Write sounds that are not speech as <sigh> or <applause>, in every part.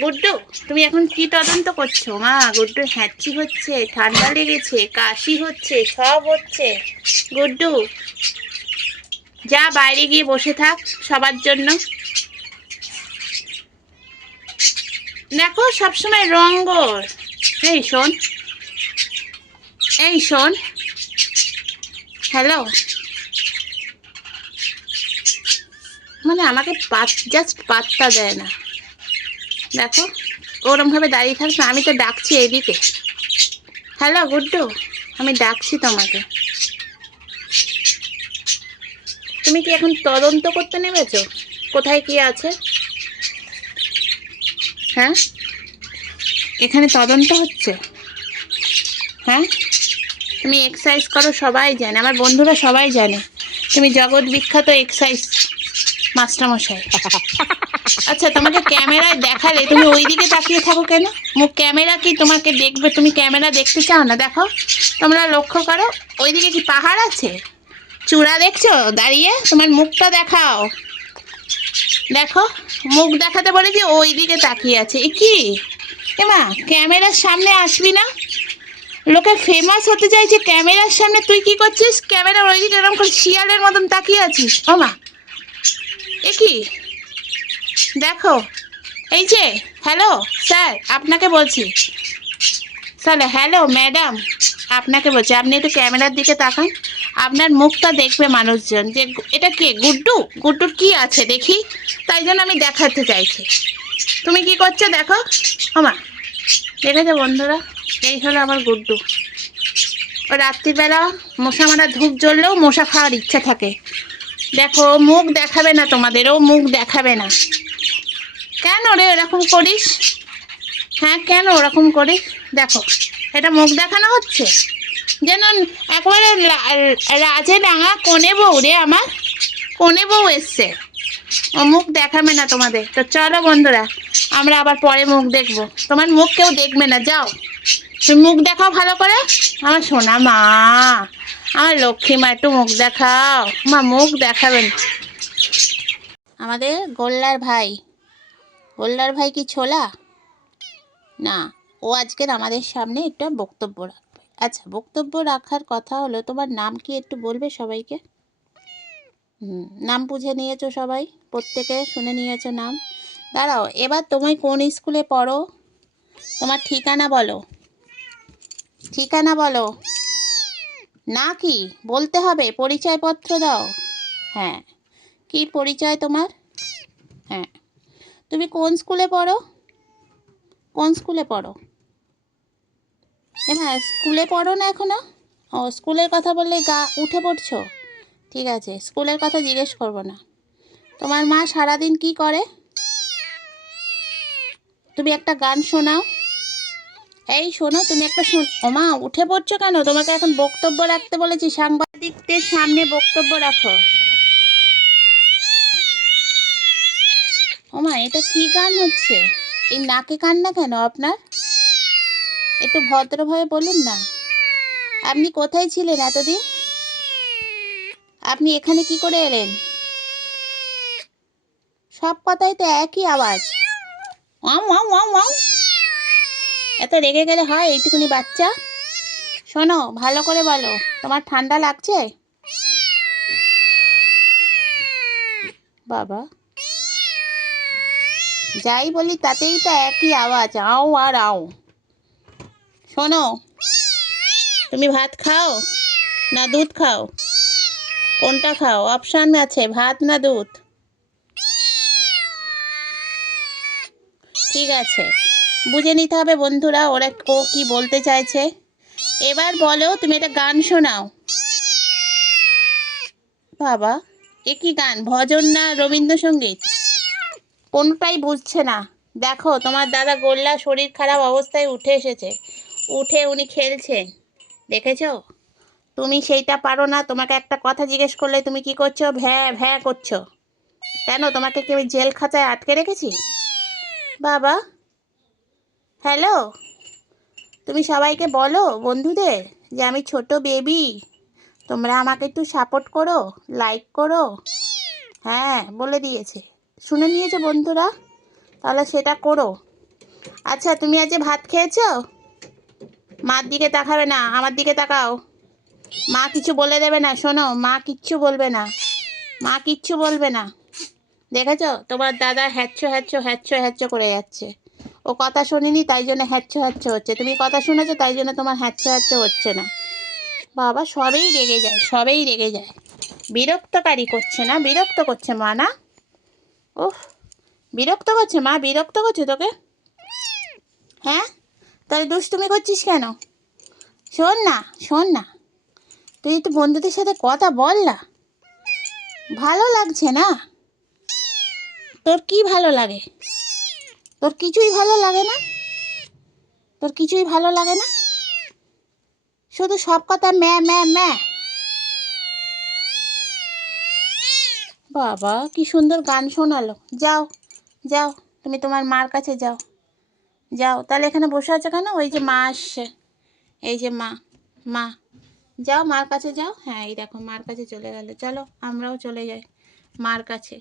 গুড্ডু, তুমি এখন কি তদন্ত করছ? মা, গুড্ডু হ্যাঁচি হচ্ছে, ঠান্ডা লেগেছে, কাশি হচ্ছে, সব হচ্ছে। গুড্ডু, যা বাইরে গিয়ে বসে থাক, সবার জন্য। দেখো, সবসময় রঙ্গর এই শোন। এই শোন। হ্যালো। মানে আমাকে পাত জাস্ট পাত্তা দেয় না। দেখো, ওরমভাবে দাঁড়িয়ে থাকবে আমি তো ডাকছি এদিকে। হ্যালো, গুড্ডু, আমি ডাকছি তোমাকে। তুমি কি এখন তদন্ত করতে নেমেছো? কোথায় কি আছে? হ্যাঁ? এখানে তদন্ত হচ্ছে? হ্যাঁ? তুমি এক্সারসাইজ করো, সবাই জানে, আমার বন্ধুরা সবাই জানে। তুমি জগৎ বিখ্যাত এক্সারসাইজ মাস্টারমশাই। <laughs> আচ্ছা তোমাকে ক্যামেরায় দেখালে তুমি ওইদিকে তাকিয়ে থাকো কেন? মুখ ক্যামেরা কি তোমাকে দেখবে? তুমি ক্যামেরা দেখতে চাও না? দেখো, তোমরা লক্ষ্য করো, ওইদিকে কি পাহাড় আছে? চূড়া দেখছ? দাঁড়িয়ে তোমার মুখটা দেখাও। দেখো, মুখ দেখাতে বলেছি ওইদিকে তাকিয়ে আছে। এ কি? এমা ক্যামেরার সামনে আসবি না? লোকে ফেমাস হতে চাইছে ক্যামেরার সামনে। তুই কি করছিস? ক্যামেরার ওইদিকে এরকম করে শিয়ালের মতন তাকিয়ে আছিস। ওমা এ কি? দেখো, এই যে হ্যালো স্যার, আপনাকে বলছি। স্যার হ্যালো ম্যাডাম আপনাকে বলছি। আপনি একটু ক্যামেরার দিকে তাকান। আপনার মুখটা দেখবে মানুষজন যে এটা কে? গুড্ডু? গুড্ডুর কি আছে দেখি? তাই জন্য আমি দেখাতে চাইছি। তুমি কি করছ দেখো? ওমা দেখেছ বন্ধুরা? এই হলো আমার গুড্ডু। ও রাত্রিবেলা মশা মারা ধূপ জ্বললেও মশা খাওয়ার ইচ্ছা থাকে। দেখো মুখ দেখাবে না তোমাদেরও মুখ দেখাবে না। কেন রে এরকম করিস? হ্যাঁ কেন ওরকম করিস? দেখো, এটা মুখ দেখানো হচ্ছে? যেন একবারে রাজে ডাঙা কোনে বউ রে আমার। কোনে বউ এসছে। ও মুখ দেখাবে না তোমাদের। তো চলো বন্ধুরা, আমরা আবার পরে মুখ দেখব। তোমার মুখ কেউ দেখবে না, যাও। তুমি মুখ দেখাও ভালো করে। আমার সোনা মা, আমার লক্ষ্মী মা, একটু মুখ দেখাও। মা মুখ দেখাবেন। আমাদের গোল্লার ভাই। গোল্লার ভাই কি ছোলা? না, ও আজকের আমাদের সামনে একটা বক্তব্য রাখবে। আচ্ছা বক্তব্য রাখার কথা হলো, তোমার নাম কি একটু বলবে সবাইকে? নাম বুঝে নিয়েছো সবাই? প্রত্যেকে শুনে নিয়েছো নাম? দাঁড়াও, এবার তুমি কোন স্কুলে পড়ো? তোমার ঠিকানা বলো। ঠিকানা বলো। না কি? বলতে হবে, পরিচয়পত্র দাও। হ্যাঁ। কি পরিচয় তোমার? হ্যাঁ। তুমি কোন স্কুলে পড়ো? কোন স্কুলে পড়ো? হ্যাঁ স্কুলে পড়ো না এখনও? ও, স্কুলের কথা বললে গা উঠে পড়ছো? ঠিক আছে, স্কুলের কথা জিজ্ঞেস করব না। তোমার মা সারাদিন কি করে? তুমি একটা গান শোনাও। এই শোনো, তুমি একটা শোন মা, উঠে পড়ছো কেন? তোমাকে এখন বক্তব্য রাখতে বলেছি, সাংবাদিকদের সামনে বক্তব্য রাখো। ওমা, এটা কি গান হচ্ছে? এই নাকে কান্না কেন আপনার? একটু ভদ্রভাবে বলুন না। আপনি কোথায় ছিলেন এতদিন? আপনি এখানে কি করে এলেন? সব কথাই তো একই আওয়াজ। এত রেগে গেলে হয় এইটুকুনি বাচ্চা? শোনো, ভালো করে বলো, তোমার ঠান্ডা লাগছে? বাবা। যাই বলি, তাতেই তো একই আওয়াজ, আও আর আও। শোনো, তুমি ভাত খাও না দুধ খাও? কোনটা খাও? অপশান আছে, ভাত না দুধ? ঠিক আছে। বুঝে নিতে হবে বন্ধুরা, ওরা ও কি বলতে চাইছে। এবার বলো, তুমি একটা গান শোনাও। বাবা, এ কি গান? ভজন না রবীন্দ্রসঙ্গীত? কোনটাই বুঝছে না। দেখো, তোমার দাদা গোল্লা শরীর খারাপ অবস্থায় উঠে এসেছে। উঠে উনি খেলছেন দেখেছ? তুমি সেইটা পারো না। তোমাকে একটা কথা জিজ্ঞেস করলে তুমি কি করছ? ভ্যা ভ্যা করছ। কেন? তোমাকে কি আমি জেল খাঁচায় আটকে রেখেছি? বাবা। হ্যালো? তুমি সবাইকে বলো বন্ধুদের যে আমি ছোট বেবি। তোমরা আমাকে একটু সাপোর্ট করো লাইক করো। হ্যাঁ বলে দিয়েছে। শুনে নিয়েছো বন্ধুরা? তাহলে সেটা করো। আচ্ছা তুমি আজকে ভাত খেয়েছো? মার দিকে তাকাবে না, আমার দিকে তাকাও। মা কিছু বলে দেবে না, শোনো, মা কিচ্ছু বলবে না। মা কিচ্ছু বলবে না। দেখেছ? তোমার দাদা হ্যাচ্ছ হ্যাচ্ছ হ্যাচ্ছ হ্যাচ্ছ করে যাচ্ছে। ও কথা শোনেনি, তাই জন্য হ্যাচ্ছ হ্যাচ্ছ হচ্ছে। তুমি কথা শুনেছো, তাই জন্য তোমার হ্যাচ্ছ হ্যাচ্ছ হচ্ছে না। বাবা, সবেই রেগে যায়, সবেই রেগে যায়। বিরক্তকারী করছে না? বিরক্ত করছে মা না? ওহ বিরক্ত করছে মা, বিরক্ত করছে তোকে? হ্যাঁ? তাহলে দুষ্টুমি করছিস কেন? শোন না শোন না। তুই একটু বন্ধুদের সাথে কথা বল না। ভালো লাগছে না? তোর কি ভালো লাগে? তোর কিছুই ভালো লাগে না? তোর কিছুই ভালো লাগে না? শুধু সব কথা ম্যা ম্যা ম্যা। বাবা, কি সুন্দর গান শোনালো। যাও যাও, তুমি তোমার মার কাছে যাও। যাও, তাহলে এখানে বসে আছো কেন? ওই যে মা আসছে। এই যে মা মা। যাও, মার কাছে যাও। হ্যাঁ এই দেখো, মার কাছে চলে গেল। চলো, আমরাও চলে যাই মার কাছে।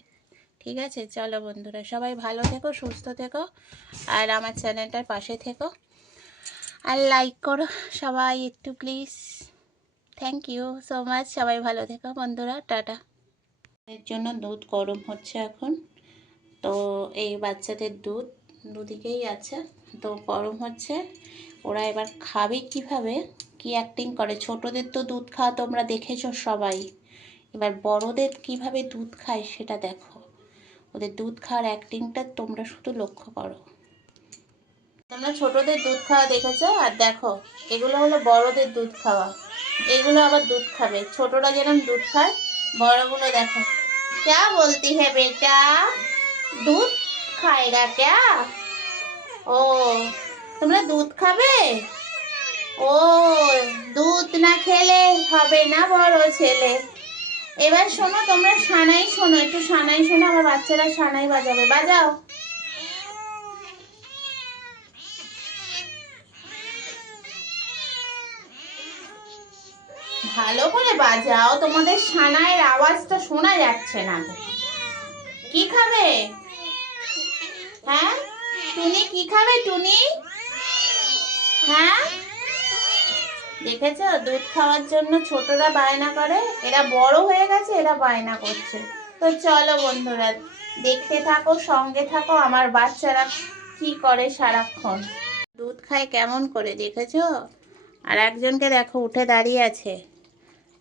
ঠিক আছে? চলো বন্ধুরা, সবাই ভালো থেকো, সুস্থ থেকো, আর আমার চ্যানেলটার পাশে থেকো। আর লাইক করো সবাই একটু please thank you so much সবাই ভালো থেকো বন্ধুরা, টাটা। এর জন্য দুধ গরম হচ্ছে এখন। তো এই বাচ্চাদের দুধ দুদিকেই আছে। তো গরম হচ্ছে। ওরা এবার খাবে কীভাবে? কি অ্যাক্টিং করে? ছোটদের তো দুধ খাওয়া তোমরা দেখেছ সবাই। এবার বড়দের কীভাবে দুধ খায় সেটা দেখো। ওদের দুধ খাওয়ার অ্যাক্টিংটা তোমরা শুধু লক্ষ্য করো। তোমরা ছোটদের দুধ খাওয়া দেখেছ? আর দেখো, এগুলো হলো বড়দের দুধ খাওয়া। এগুলো আবার দুধ খাবে। ছোটরা যেরকম দুধ খায় বড়গুলো দেখো क्या बोलती है बेटा दूध खाएगा क्या ও তোমরা দুধ খাবে ও দুধ না খেলে হবে না বড় ছেলে এবার শোনো তোমরা সানাই শোনো একটু সানাই শোনো আমার বাচ্চারা সানাই বাজাবে বাজাও ভালো করে বাজাও, তোমাদের সানায়ের আওয়াজটা শোনা যাচ্ছে না। কি খাবে? হ্যাঁ? টুনি, কি খাবে টুনি? হ্যাঁ? দেখেছ? দুধ খাওয়ার জন্য ছোটরা বায়না করে, এরা বড় হয়ে গেছে, এরা বায়না করছে। তো চলো বন্ধুরা, দেখতে থাকো, সঙ্গে থাকো, আমার বাচ্চারা কি করে সারাক্ষণ। দুধ খায় কেমন করে, দেখেছ? আর একজনকে দেখো, উঠে দাঁড়িয়ে আছে।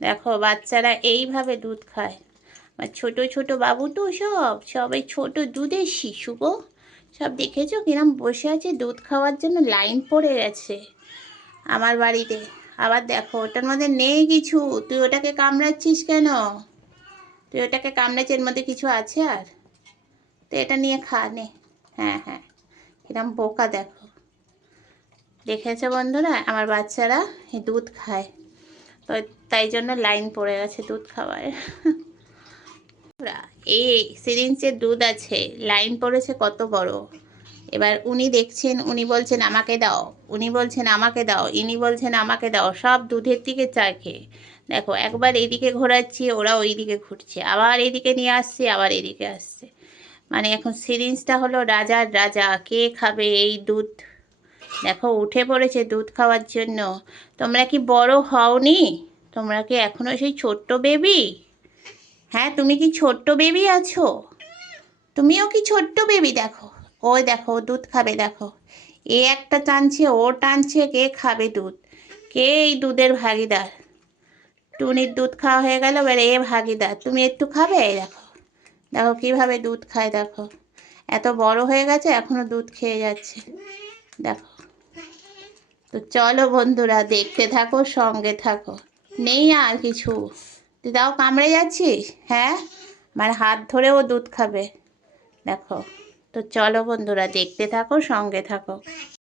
দেখো, বাচ্চারা এইভাবে দুধ খায়। আর ছোট ছোট বাবু তো সব, সবাই ছোট দুধের শিশু গো। সব দেখেছ কিরম বসে আছে? দুধ খাওয়ার জন্য লাইন পড়ে গেছে আমার বাড়িতে। আবার দেখো, ওটার মধ্যে নেই কিছু। তুই ওটাকে কামড়াচ্ছিস কেন? তুই ওটাকে কামড়াচ্ছিস, এর মধ্যে কিছু আছে আর? তো এটা নিয়ে খা, নে। হ্যাঁ হ্যাঁ। কিরম বোকা দেখো। দেখেছ বন্ধুরা? আমার বাচ্চারা দুধ খায়। তো তাই জন্য লাইন পড়ে গেছে দুধ খাওয়ার <laughs> এই সিরিঞ্জের দুধ আছে, লাইন পড়েছে কত বড়। এবার উনি দেখছেন, উনি বলছেন, আমাকে দাও। উনি বলছেন, আমাকে দাও। ইনি বলছেন, আমাকে দাও। সব দুধের দিকে চায় খেয়ে। দেখো, একবার এদিকে ঘোরাচ্ছি, ওরা ওই দিকে ঘুরছে। আবার এদিকে নিয়ে আসছে, আবার এদিকে আসছে। মানে এখন সিরিঞ্জটা হলো রাজার রাজা, কে খাবে এই দুধ? দেখো, উঠে পড়েছে দুধ খাওয়ার জন্য। তোমরা কি বড় হওনি? তোমরা কি এখনও সেই ছোট্ট বেবি? হ্যাঁ তুমি কি ছোট্ট বেবি আছো? তুমিও কি ছোট্ট বেবি? দেখো ওই দেখো দুধ খাবে, দেখো। এ একটা টানছে, ও টানছে, কে খাবে দুধ? কে এই দুধের ভাগিদার? টুনির দুধ খাওয়া হয়ে গেল, এবার এ ভাগিদার। তুমি একটু খাবে? এই দেখো। দেখো, কীভাবে দুধ খায়, দেখো। এত বড় হয়ে গেছে, এখনও দুধ খেয়ে যাচ্ছে। দেখো তো চলো বন্ধুরা, দেখতে থাকো, সঙ্গে থাকো। নেই আর কিছু। তুই তাও কামড়ে যাচ্ছিস? হ্যাঁ? আমার হাত ধরেও দুধ খাবে। দেখো, তো চলো বন্ধুরা, দেখতে থাকো, সঙ্গে থাকো।